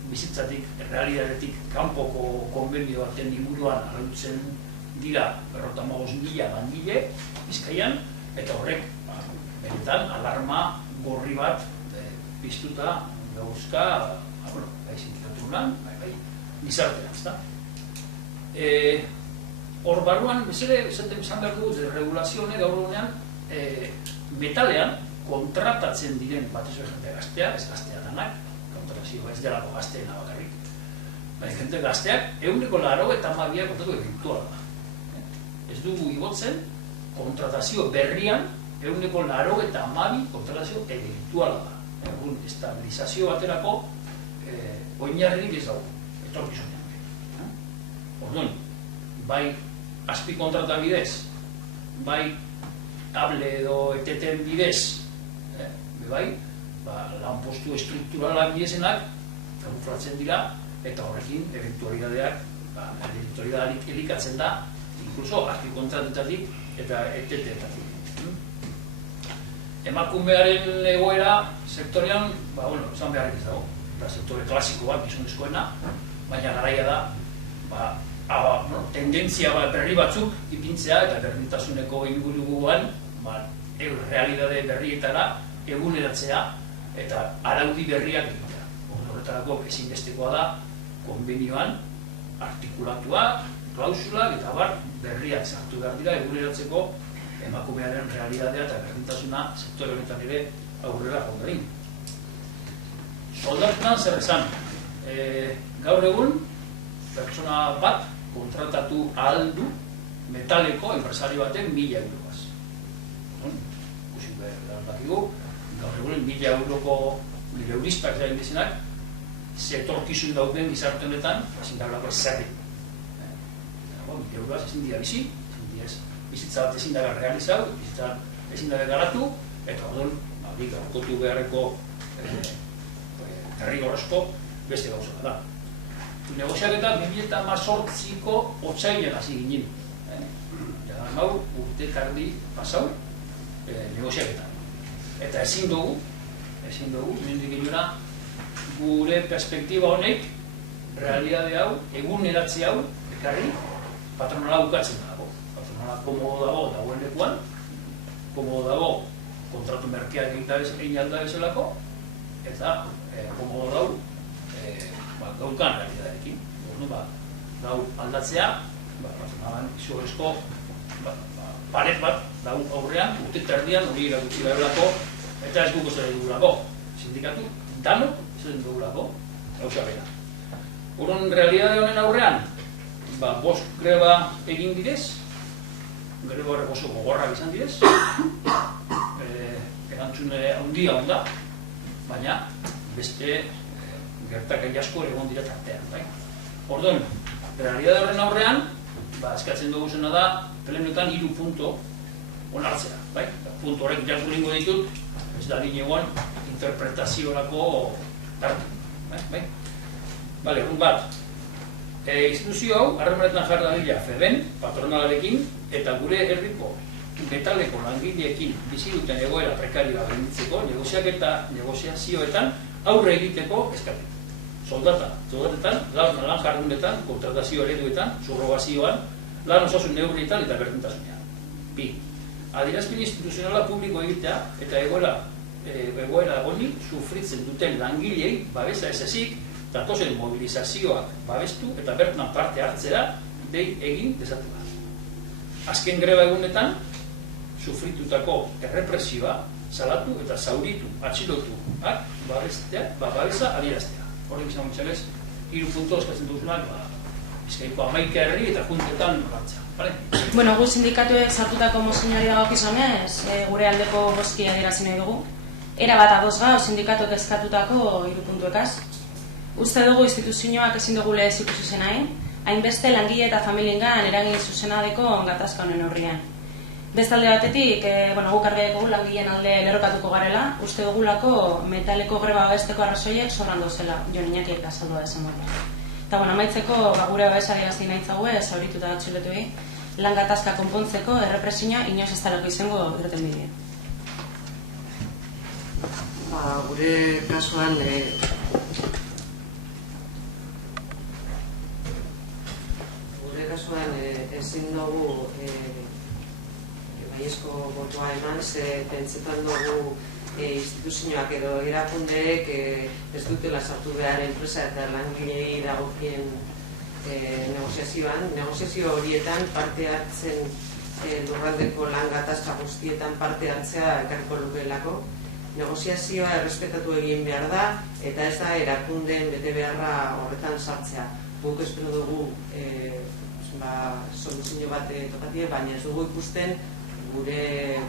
bizitzatik, realidadetik kanpoko konbenio baten inguruan arautzen dira 55.000 langile Bizkaian, eta horrek benetan alarma gorri bat piztuta gauzka, bai sindikaturan, bai gizartean, ezta? Hor barruan, bezere, esan behar dugu, desregulazio honek gaur honean, metalean kontratatzen diren batez jende gaztea, ez gaztea danak, kontratazioa ez delako gazteena bakarrik. Baina jende gazteak, 180 kontatu eventuala da. Ez dugu igotzen, kontratazio berrian, 180 kontratazio eventuala da. Egun, estabilizazio baterako, oinarririk ez dago, etorkizunean. Orduan, bai azpikontrata bidez, bai able edo eteten bidez, bai, lanpostu estrukturalak bidezenak kamuflatzen dira, eta horrekin eventualidadeak, eventualidadeak elikatzen da, inkluso azpikontratatik eta etetetatik. Emakumearen egoera sektorean, esan beharrik ez dago, eta sektore klasiko bat, gizonezkoena, baina garaia da, tendentzia berri batzuk ipintzea eta berdintasuneko inguruan realidade berrietara eguneratzea eta araudi berriak egitea. Horretarako ezinbestekoa da konbenioan artikulatuak, klausulak eta berriak sartu behar dira eguneratzeko emakumearen realidadea eta berdintasuna sektore honetan ere aurrera jondarin. Soldatetan zer esan, gaur egun pertsona bat kontratatu ahal du metaleko enpresari batek 1.000 euroaz. Ikusi behar dakigu, gaur egun 1.000 euroko euristak zain dizenak, zetorkizun dauden gizarte honetan, ezin dagoelako zerri. 1.000 euroaz ezin dira bizi, bizitza bat ezin dago realizau, bizitza ezin dago garatu, eta orduan, gaurkotu beharreko derrigorrezko beste gauza da. Negoziaketa 2018ko otsailean hasi ginen. Jadan hau urte kardi pasau negoziaketa. Eta ezin dugu, mendik inora, gure perspektiba honek, realidade hau, eguneratze hau, ekarri, patronala bukatzen dago. Patronala komodo dago dagoen lekuan, komodo dago kontratu merkeak egin alda bezalako, eta komodo dago gaukan realidadekin. Dau aldatzea, izugarrizko paret bat dago aurrean, urte terdian hori erakutsi behar eta ez dugu zer dugulako. Sindikatu, danok zer dugulako, gauza bera. Horren realidade honen aurrean, 5 greba egin direz, greba horrek oso gogorrak izan direz, erantzun handia onda, baina beste gertakai asko egon dira tartean. Orduan, realidade horren aurrean, eskatzen dugu zena da, plenoetan 3 punto onartzea. Punto horrek irakurringo ditut, ez da ginegoan interpretaziorako tartu. Bale, bat, instituzio hau, harremanetan jarri dadila FEBEN, patronalarekin, eta gure herriko metaleko langileekin bizi duten egoera prekarioa gainditzeko, negoziazioetan aurre egiteko eskatu. Soldatetan, lan jardunetan, kontratazio ereduetan, subrogazioan, lan osasun neurrietan eta berdintasunean. Bi, adierazpen instituzionala publiko egitea eta egoera honi sufritzen duten langilei babesa ez ezik, datozen mobilizazioak babestu eta bertan parte hartzera dei egin dezatua. Azken greba egunetan, sufritutako errepresioa salatu eta zauritu, atxilotuak babesa adieraztea. Horrek izan gutxalez, 3 punto eskatzen duzunak, Bizkaiko 11 herri eta juntetan hartzea. Bueno, gu sindikatuek sartutako mozinari dagokizunez, gure aldeko bozkia adierazi nahi dugu. Era bat ados gaur sindikatuek eskatutako 3 puntuekaz. Uste dugu instituzioak ezin dugu lehez ikusi zenai, hainbeste langile eta familiengan eragin zuzenadeko gatazka honen aurrean. Bestalde batetik, guk argiako langileen alde lerrokatuko garela, uste dugulako metaleko greba besteko arrazoiek zorran dozela, jo Iñakiek azaldua dezen dugu. Eta amaitzeko, gure babesa adierazti nahi zaue, zauritu eta atxilotuei, lan gatazka konpontzeko errepresioa inoiz ez talako izango irten bidea. Gure kasuan, ezin dugu baiezko botoa eman, ze pentsetan dugu instituzioak edo erakundeek ez dutela sartu behar enpresa eta langilei dagokien negoziazioan. Negoziazio horietan parte hartzen lurraldeko lan gatazka guztietan parte hartzea ekarriko lukeelako. Negoziazioa errespetatu egin behar da eta ez da erakundeen bete beharra horretan sartzea. Guk espero dugu soluzio bat tokatie, baina ez dugu ikusten gure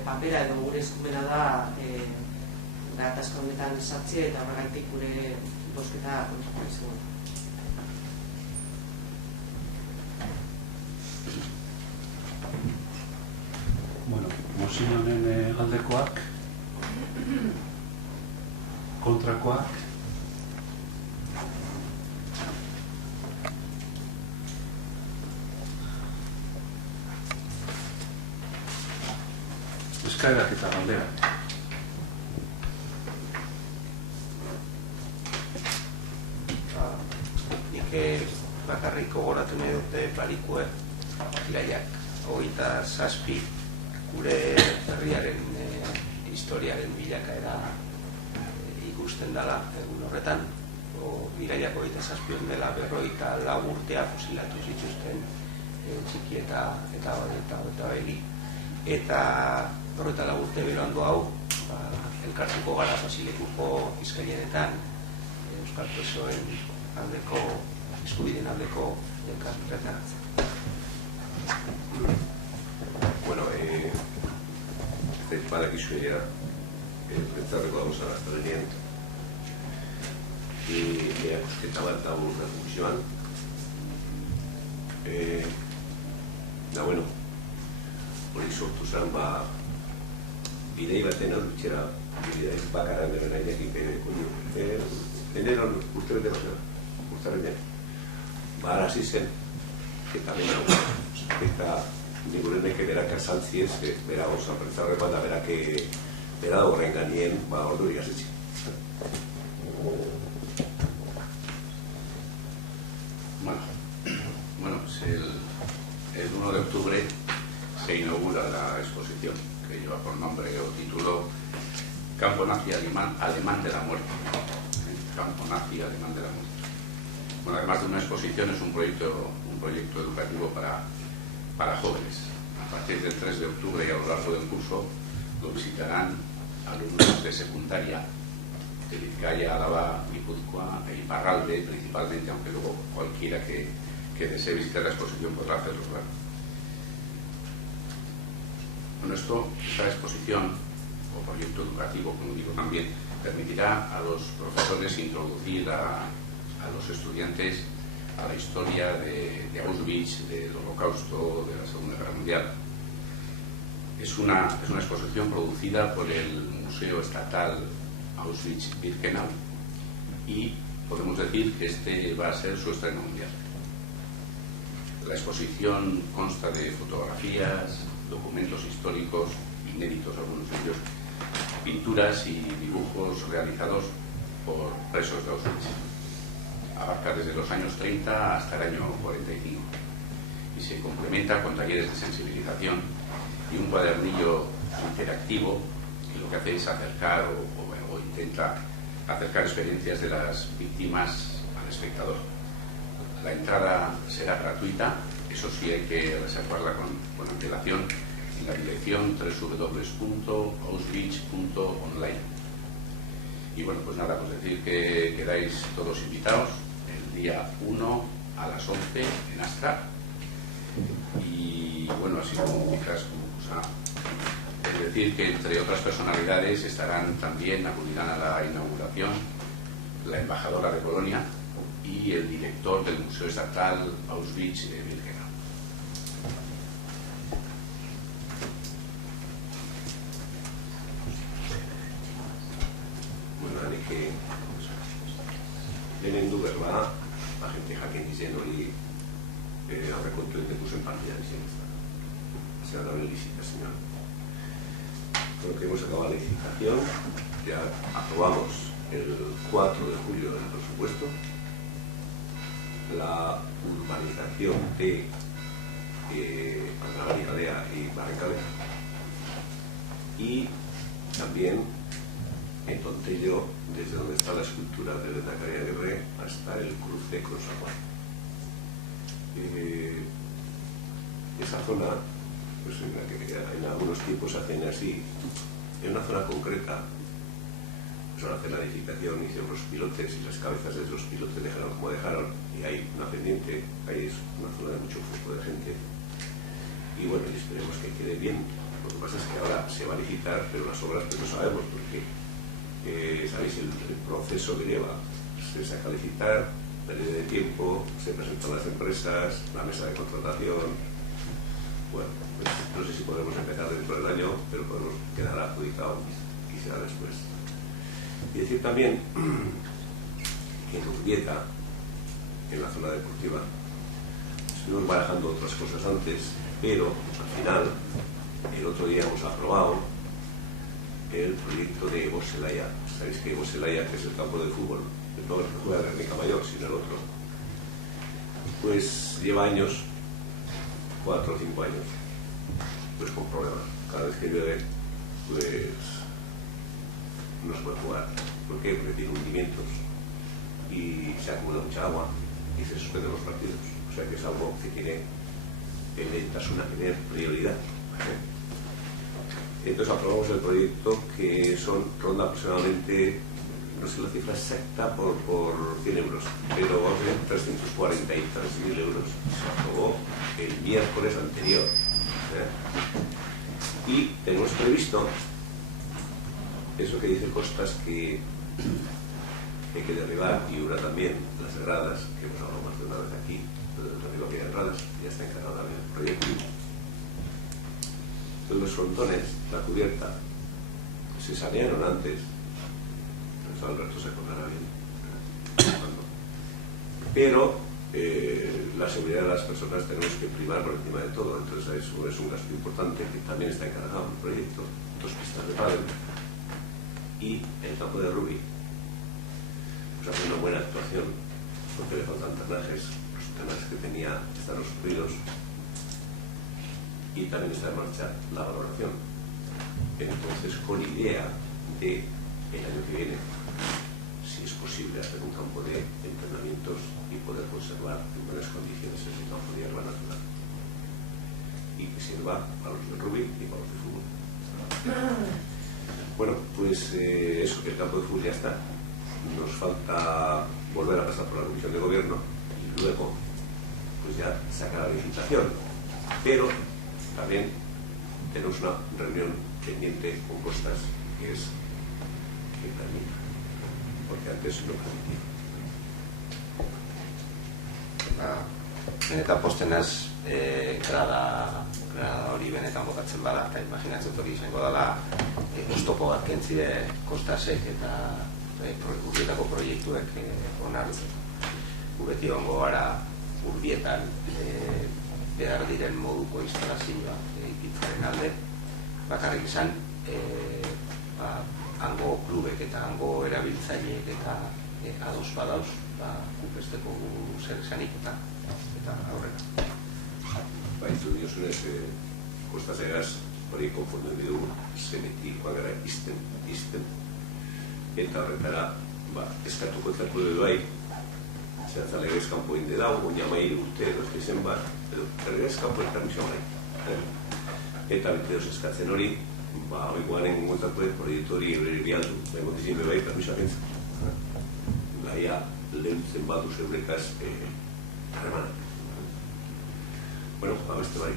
papera edo gure eskumena da gatazka honetan sartzea eta horregaitik gure bozketa kontrako izango. Mozio honen aldekoak, kontrakoak, eskaerak eta galderak. Nik bakarrik gogoratu nahi dute Barikue, iraiak 27 gure herriaren historiaren bilakaera ikusten dela egun horretan. Iraiak 27 dela 54 urtea fusilatu zituzten txiki eta begi. Eta 44 urte berandu hau elkartuko gara Basilekuko Bizkaienetan euskal presoen aldeko, eskubideen aldeko elkarretan. Bueno, badakizu ere, pentsarreko dago zara ginen, erakusketa bat dago reflexioan. Da, bueno, hori sortu zen, bidei baten hau dutxera, bidei bakarra beren ailekin, eneron urtebete bat zera, urtarrenean. Hasi zen, eta bena, eta nigureneke berak erzantzi ez, bera goza pentsarre bat da berak bera da horren ganien, ordu ikasetxe. Bueno, el 1 de octubre se inaugura la exposición que lleva por nombre o título Campo Nazi Alemán de la Muerte. Campo Nazi Alemán de la Muerte. Bueno, además de una exposición, es un proyecto educativo para jóvenes. A partir del 3 de octubre y a lo largo del curso lo visitarán alumnos de secundaria de Vizcaya, Álava, Guipúzcoa e Iparralde principalmente, aunque luego cualquiera que desee visitar la exposición podrá hacerlo, claro. Bueno, esta exposición o proyecto educativo, como digo también, permitirá a los profesores introducir a los estudiantes a la historia de Auschwitz, del Holocausto, de la Segunda Guerra Mundial. Es una exposición producida por el Museo Estatal Auschwitz-Birkenau y podemos decir que este va a ser su estreno mundial. La exposición consta de fotografías, documentos históricos, inéditos algunos de ellos, pinturas y dibujos realizados por presos de Auschwitz. Abarca desde los años 30 hasta el año 45 y se complementa con talleres de sensibilización y un cuadernillo interactivo que lo que hace es acercar o intenta acercar experiencias de las víctimas al espectador. La entrada será gratuita, eso sí hay que reservarla con antelación en la dirección www.auschwitz.online. Y bueno, pues nada, pues decir que quedáis todos invitados el día 1 a las 11 en Astra. Y bueno, así como quizás es decir que entre otras personalidades estarán también, acudirán a la inauguración la embajadora de Polonia y el director del Museo Estatal Auschwitz-Birkenau. Buenanik lehenendu berba agente jakin izen hori aurrekontuen dekusen partida izen se ha dado la licitación. Creo que hemos acabado la licitación, ya aprobamos el 4 de julio el presupuesto, la urbanización de Andalucía y Barrancalea y también en Tontello, desde donde está la escultura de Lehendakari Aguirre hasta el cruce con San Juan. Esa zona, pues en algunos tiempos hacen así, en una zona concreta, pues al hacer la edificación hicieron los pilotes y las cabezas de los pilotes dejaron como dejaron, y hay una pendiente, ahí es una zona de mucho flujo de gente, y bueno, y esperemos que quede bien. Lo que pasa es que ahora se va a licitar, pero las obras pues no sabemos por qué. Sabéis el proceso que lleva, se saca a licitar, periodo de tiempo, se presentan las empresas, la mesa de contratación. Bueno, pues no sé si podemos empezar dentro del año, pero podemos quedar adjudicado y será después. Y decir también que en Urbieta, en la zona deportiva, estuvimos barajando otras cosas antes, pero al final, el otro día hemos aprobado el proyecto de Evo Zelaya. Sabéis que Evo Zelaya, que es el campo de fútbol, no el que juega Guernica Mayor, sino el otro, pues lleva años, 4 o 5 años, pues con problemas. Cada vez que llueve, pues no se puede jugar. ¿Por qué? Porque tiene hundimientos y se acumula mucha agua y se suspenden los partidos. O sea que es algo que tiene el Leitasuna tener prioridad. Entonces aprobamos el proyecto que ronda aproximadamente, no sé la cifra exacta por 100 euros, pero vamos a ver 343.000 euros. Se aprobó el miércoles anterior. Y tenemos previsto eso que dice Costas, que hay que derribar, y Ura también, las gradas, que hemos hablado más de una vez aquí, pero derriba aquellas gradas, ya está encargada el proyecto. Entonces los frontones, la cubierta, se sanearon antes, Alberto se acordará bien, pero la seguridad de las personas tenemos que primar por encima de todo. Entonces eso es un gasto importante que también está encargado en el proyecto. 2 pistas de pádel y el campo de rugby, pues hace una buena actuación porque le faltan drenajes, los drenajes que tenía están obstruidos, y también está en marcha la valoración. Entonces, con idea de el año que viene, si es posible, hacer un campo de entrenamientos y poder conservar en buenas condiciones ese campo de hierba natural y que sirva para los de rugby y para los de fútbol. Bueno, pues eso, que el campo de fútbol ya está. Nos falta volver a pasar por la comisión de gobierno y luego pues ya sacar la licitación. Pero también tenemos una reunión pendiente con Costas que es que termina, porque antes no permitía. Benetan postenaz grada hori benetan botatzen bada, eta imaginatzen hori izango dela oztopo bat kentzide Kostasek eta urbietako proiektuek onartzen. Beti ongo gara urbietan behar diren moduko instalazioa ikitzaren alde, bakarrik izan hango klubek eta hango erabiltzaileek eta ados badauz kupesteko zer esanik eta aurrera. Baizu diozunez, Kostasegaz hori konfondu dugu, zenetik bagara izten, eta horretara eskatuko zako dugu bai, zehatza legezkampo inde dago, goña mai urte edo zen bat, edo legezkampo permisio bai. Eta bete eskatzen hori, oikoaren gontako proiektu hori eureri bialdu, bengo dizien bai permisioa kentzen. Gaia lehentzen badu zeurekaz harremanak. Bueno, beste bai.